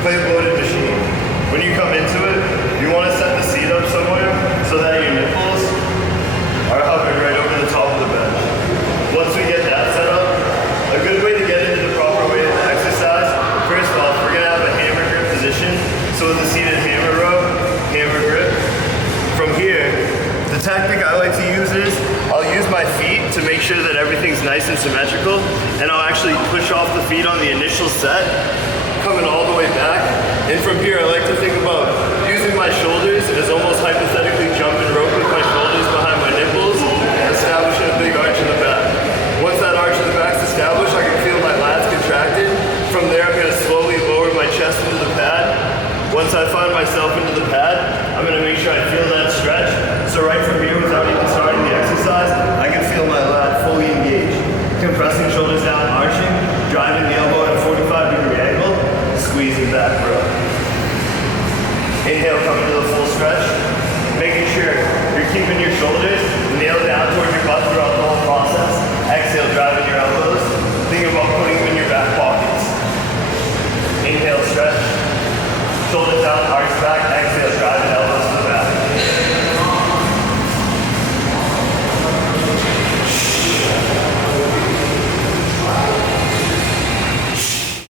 plate loaded machine. When you come into it, you want to set the seat up somewhere so that your nipples are hovering right over the top of the bench. Once we get that set up, a good way to get into the proper way of the exercise, first off, we're going to have a hammer grip position. So with the seated hammer row, hammer grip. From here, the tactic I like to use is, I'll use my feet to make sure that everything's nice and symmetrical, and I'll actually push off the feet on the initial set, coming all the way back. And from here, I like to think about using my shoulders as almost hypothetically jumping rope with my shoulders behind my nipples, establishing a big arch in the back. Once that arch in the back's established, I can feel my lats contracted. From there, I'm gonna slowly lower my chest into the pad. Once I find myself into the pad, I'm gonna make sure I feel that stretch. So right from here, without even starting the exercise, I can feel my lat fully engaged. Compressing shoulders down, arching, driving the elbow at a 45-degree angle, squeezing back, bro. Inhale, coming to the full stretch. Making sure you're keeping your shoulders nailed down towards your butt throughout the whole process. Exhale, driving your elbows. Think about putting them in your back pockets. Inhale,